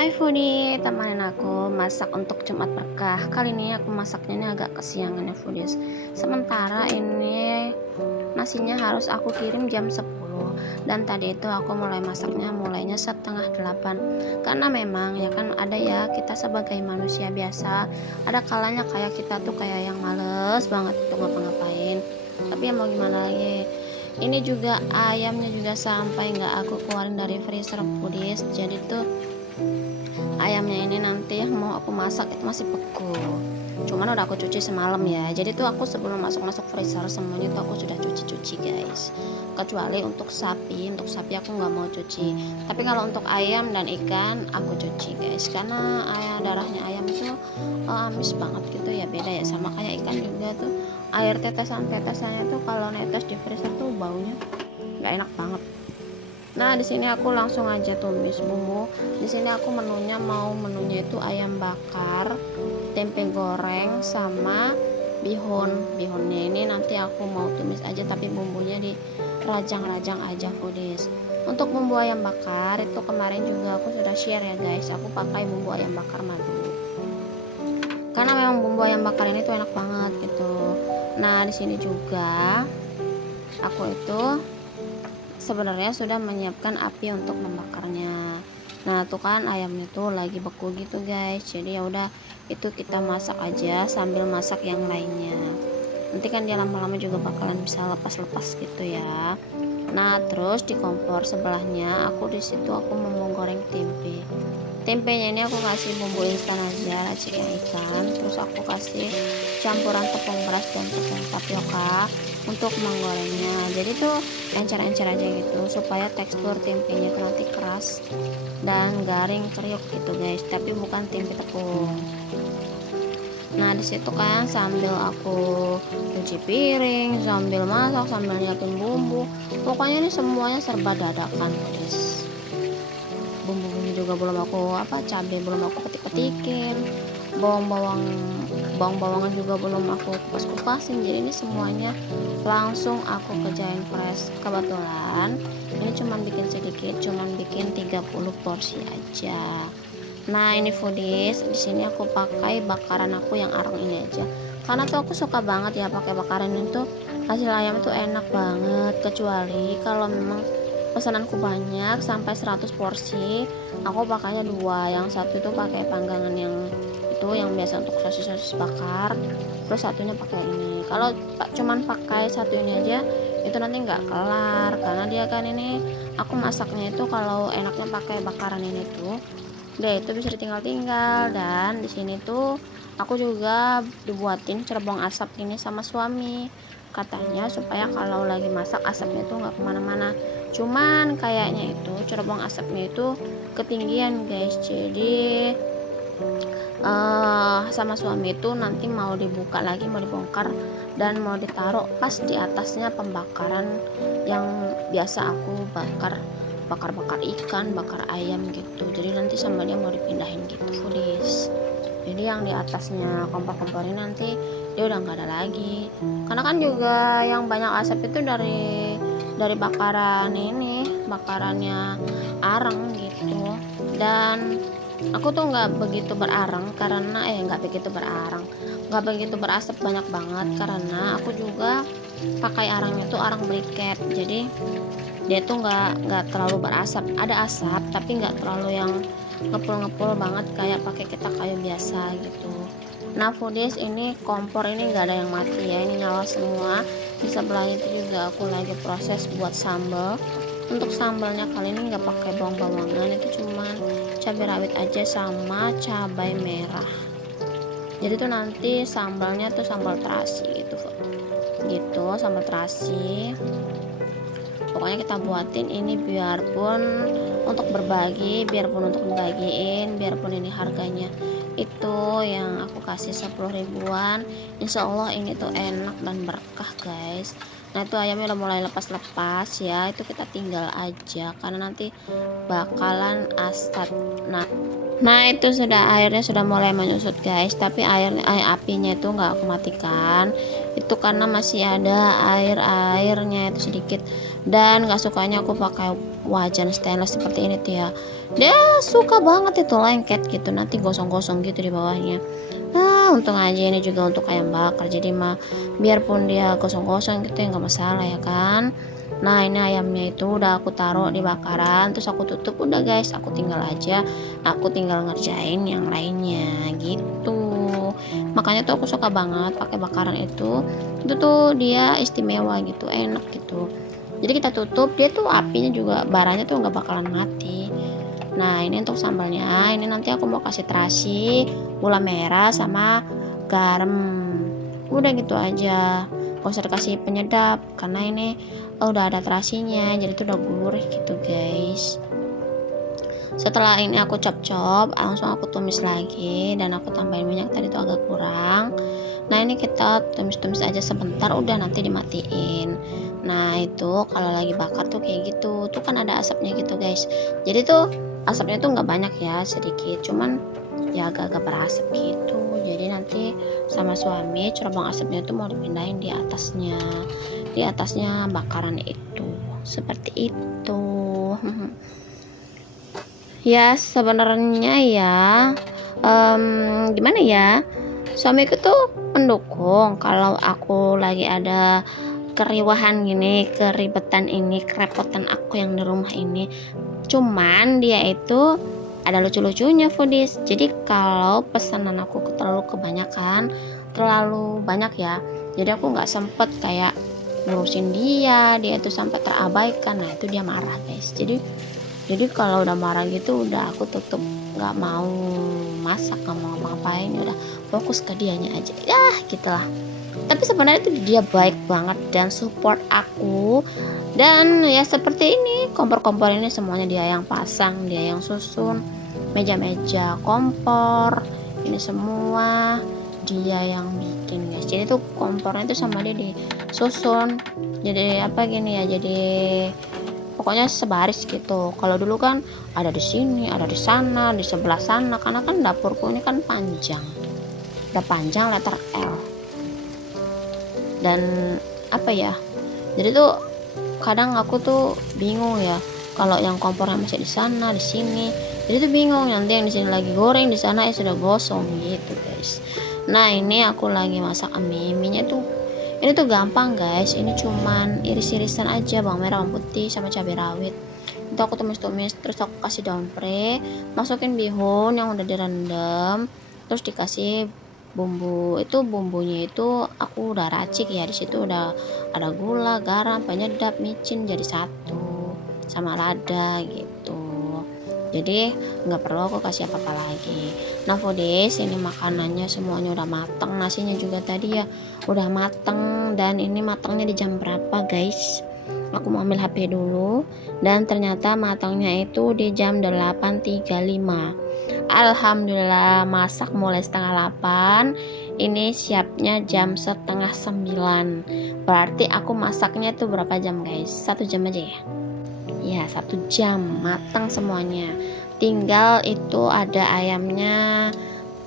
Hai foodie, temenin aku masak untuk Jumat berkah. Kali ini aku masaknya ini agak kesiangan ya foodies. Sementara ini nasinya harus aku kirim jam 10. Dan tadi itu aku mulainya setengah 8. Karena memang ya kan ada ya, kita sebagai manusia biasa ada kalanya kayak kita tuh kayak yang males banget untuk ngapa-ngapain. Tapi ya mau gimana lagi, ini juga ayamnya juga sampai nggak aku keluarin dari freezer foodies. Jadi tuh ayamnya ini nanti mau aku masak itu masih beku, cuman udah aku cuci semalam ya. Jadi tuh aku sebelum masuk freezer semuanya tuh aku sudah cuci guys, kecuali untuk sapi aku nggak mau cuci. Tapi kalau untuk ayam dan ikan aku cuci guys, karena darahnya ayam itu amis banget gitu ya, beda ya sama kayak ikan juga tuh. Air tetesannya tuh kalau netes di freezer tuh baunya nggak enak banget. Nah, di sini aku langsung aja tumis bumbu. Di sini aku menunya itu ayam bakar, tempe goreng sama bihun. Bihunnya ini nanti aku mau tumis aja tapi bumbunya dirajang-rajang aja foodies. Untuk bumbu ayam bakar itu kemarin juga aku sudah share ya guys. Aku pakai bumbu ayam bakar madu. Karena memang bumbu ayam bakar ini tuh enak banget gitu. Nah, di sini juga aku itu sebenarnya sudah menyiapkan api untuk membakarnya. Nah, tuh kan ayamnya tuh lagi beku gitu guys. Jadi ya udah, itu kita masak aja sambil masak yang lainnya. Nanti kan dia lama-lama juga bakalan bisa lepas-lepas gitu ya. Nah, terus di kompor sebelahnya di situ aku mau goreng tempe. Tempenya ini aku kasih bumbu instan aja, raciknya ikan, terus aku kasih campuran tepung beras dan tepung tapioka untuk menggorengnya. Jadi tuh encer-encer aja gitu supaya tekstur tempenya tuh nanti keras dan garing kriuk gitu guys, tapi bukan tempe tepung. Nah, disitu kan sambil aku cuci piring, sambil masak, sambil nyiapin bumbu, pokoknya ini semuanya serba dadakan guys. Bumbu-bumbu juga belum aku cabai belum aku ketik-ketikin, bawang-bawang bawang-bawangan juga belum aku kupas-kupasin. Jadi ini semuanya langsung aku kerjain fresh. Kebetulan ini cuman bikin sedikit, cuman bikin 30 porsi aja. Nah, ini foodies, di sini aku pakai bakaran aku yang arang ini aja. Karena tuh aku suka banget ya pakai bakaran itu, hasil ayam itu enak banget. Kecuali kalau memang pesananku banyak sampai 100 porsi, aku pakainya dua. Yang satu itu pakai panggangan yang itu yang biasa untuk sosis bakar, terus satunya pakai ini. Kalau cuman pakai satu ini aja itu nanti nggak kelar, karena dia kan ini aku masaknya itu kalau enaknya pakai bakaran ini tuh udah itu bisa ditinggal-tinggal. Dan di sini tuh aku juga dibuatin cerbong asap ini sama suami, katanya supaya kalau lagi masak asapnya tuh nggak kemana-mana. Cuman kayaknya itu cerbong asapnya itu ketinggian guys, jadi sama suami itu nanti mau dibuka lagi, mau dibongkar dan mau ditaruh pas di atasnya pembakaran yang biasa aku bakar ikan, bakar ayam gitu. Jadi nanti sama dia mau dipindahin gitu foodies. Jadi yang di atasnya kompor-kompor ini nanti dia udah nggak ada lagi, karena kan juga yang banyak asap itu dari bakaran ini, bakarannya arang gitu. Dan aku tuh nggak begitu berarang karena nggak begitu berasap banyak banget, karena aku juga pakai arangnya tuh arang briket. Jadi dia tuh nggak terlalu berasap, ada asap tapi nggak terlalu yang ngepul-ngepul banget kayak pakai kita kayu biasa gitu. Nah foodies, ini kompor ini nggak ada yang mati ya, ini nyala semua. Di sebelah itu juga aku lagi proses buat sambal. Untuk sambalnya kali ini nggak pakai bawang-bawangan, itu cuman cabai rawit aja sama cabai merah. Jadi tuh nanti sambalnya tuh sambal terasi gitu, sambal terasi. Pokoknya kita buatin ini biarpun untuk berbagi, biarpun untuk dibagiin, biarpun ini harganya itu yang aku kasih 10 ribuan, insya Allah ini tuh enak dan berkah guys. Nah itu ayamnya udah mulai lepas-lepas ya, itu kita tinggal aja karena nanti bakalan asat. Nah itu sudah, airnya sudah mulai menyusut guys, tapi apinya itu nggak aku matikan, itu karena masih ada airnya itu sedikit. Dan nggak sukanya aku pakai wajan stainless seperti ini tuh ya, dia suka banget itu lengket gitu, nanti gosong-gosong gitu di bawahnya. Untung aja ini juga untuk ayam bakar, jadi mah biarpun dia gosong-gosong gitu ya nggak masalah ya kan. Nah ini ayamnya itu udah aku taruh di bakaran, terus aku tutup, udah guys, aku tinggal ngerjain yang lainnya gitu. Makanya tuh aku suka banget pakai bakaran itu tuh dia istimewa gitu, enak gitu. Jadi kita tutup, dia tuh apinya juga, baranya tuh nggak bakalan mati. Nah ini untuk sambalnya, ini nanti aku mau kasih terasi, gula merah sama garam, udah gitu aja, gak usah dikasih penyedap karena ini udah ada terasinya, jadi itu udah gurih gitu guys. Setelah ini aku chop langsung aku tumis lagi, dan aku tambahin minyak tadi tuh agak kurang. Nah ini kita tumis aja sebentar, udah nanti dimatiin. Nah itu kalau lagi bakar tuh kayak gitu tuh kan ada asapnya gitu guys, jadi tuh asapnya tuh nggak banyak ya, sedikit, cuman ya agak-agak berasap gitu. Jadi nanti sama suami cerobong asapnya tuh mau dipindahin di atasnya bakaran itu, seperti itu. Ya sebenarnya ya, gimana ya, suamiku tuh mendukung kalau aku lagi ada keriuhan gini, keribetan ini, kerepotan aku yang di rumah ini. Cuman dia itu ada lucu-lucunya foodies, jadi kalau pesanan aku terlalu kebanyakan, terlalu banyak ya, jadi aku nggak sempet kayak ngurusin dia itu sampai terabaikan. Nah itu dia marah guys, jadi kalau udah marah gitu, udah aku tutup, nggak mau masak, nggak mau ngapain, udah fokus ke dianya aja ya gitulah. Tapi sebenarnya itu dia baik banget dan support aku, dan ya seperti ini, kompor-kompor ini semuanya dia yang pasang, dia yang susun, meja-meja kompor ini semua dia yang bikin guys. Jadi tuh kompornya itu sama dia disusun, jadi apa gini ya, jadi pokoknya sebaris gitu. Kalau dulu kan ada di sini, ada di sana, di sebelah sana, karena kan dapurku ini kan panjang, udah panjang letter L, dan apa ya, jadi tuh kadang aku tuh bingung ya, kalau yang kompornya masih di sana di sini, jadi tuh bingung, nanti yang di sini lagi goreng, di sana sudah gosong gitu guys. Nah ini aku lagi masak mie-nya tuh, ini tuh gampang guys, ini cuman iris-irisan aja, bawang merah, bawang putih sama cabai rawit. Itu aku tumis-tumis, terus aku kasih daun pre, masukin bihun yang udah direndam, terus dikasih bumbu. Itu bumbunya itu aku udah racik ya, di situ udah ada gula, garam, penyedap, micin jadi satu, sama lada gitu. Jadi nggak perlu aku kasih apa-apa lagi. Nah foodies, ini makanannya semuanya udah mateng, nasinya juga tadi ya udah mateng. Dan ini matangnya di jam berapa guys, aku mau ambil HP dulu, dan ternyata matangnya itu di jam 8.35. Alhamdulillah, masak mulai setengah 8, ini siapnya jam setengah 9. Berarti aku masaknya tuh berapa jam guys, 1 jam aja ya, 1 jam matang semuanya. Tinggal itu ada ayamnya,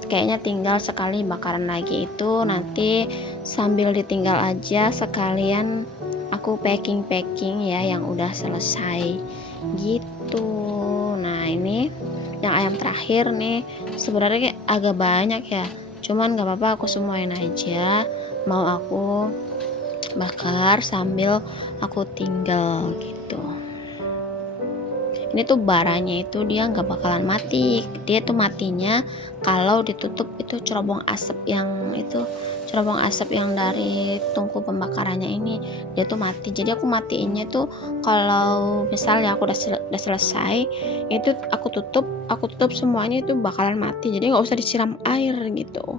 kayaknya tinggal sekali bakaran lagi, itu nanti sambil ditinggal aja sekalian aku packing ya yang udah selesai gitu. Nah ini yang ayam terakhir nih, sebenarnya agak banyak ya, cuman gak apa-apa, aku semuain aja, mau aku bakar sambil aku tinggal gitu. Ini tuh baranya itu dia nggak bakalan mati, dia tuh matinya kalau ditutup itu cerobong asap yang dari tungku pembakarannya ini, dia tuh mati. Jadi aku matiinnya tuh kalau misalnya aku udah selesai, itu aku tutup semuanya, itu bakalan mati, jadi nggak usah disiram air gitu.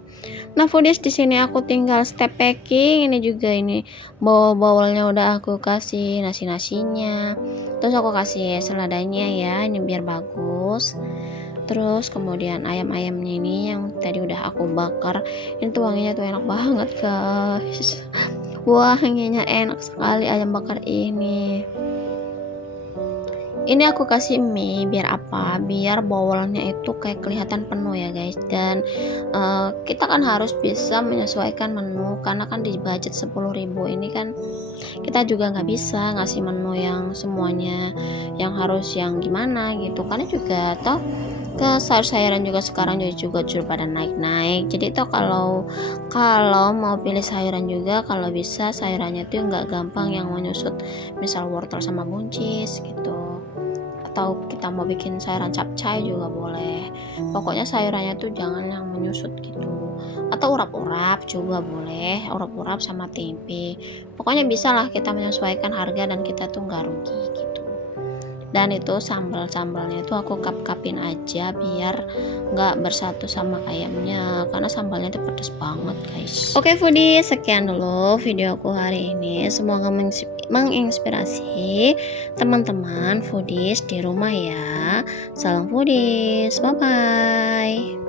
Nah foodies, di sini aku tinggal step packing. Ini juga, ini bawolnya udah aku kasih nasinya, terus aku kasih seladanya ya, ini biar bagus. Terus kemudian ayamnya ini yang tadi udah aku bakar, ini tuh wanginya tuh enak banget guys. Wanginya enak sekali ayam bakar ini. Ini aku kasih mie biar apa? Biar bowlnya itu kayak kelihatan penuh ya guys. Dan kita kan harus bisa menyesuaikan menu karena kan di budget 10.000 ini kan kita juga nggak bisa ngasih menu yang semuanya yang harus yang gimana gitu. Karena juga toh ke sayur-sayuran juga sekarang juga pada naik-naik. Jadi itu kalau kalau mau pilih sayuran juga kalau bisa sayurannya tuh nggak gampang yang menyusut, misal wortel sama buncis gitu. Atau kita mau bikin sayuran capcay juga boleh. Pokoknya sayurannya tuh jangan yang menyusut gitu. Atau urap-urap juga boleh, urap-urap sama tempe. Pokoknya bisa lah kita menyesuaikan harga dan kita tuh nggak rugi gitu. Dan itu sambalnya itu aku kap-kapin aja biar nggak bersatu sama ayamnya karena sambalnya itu pedes banget guys. Oke foodie, sekian dulu video aku hari ini, semoga menginspirasi teman-teman foodies di rumah ya. Salam foodies, bye bye.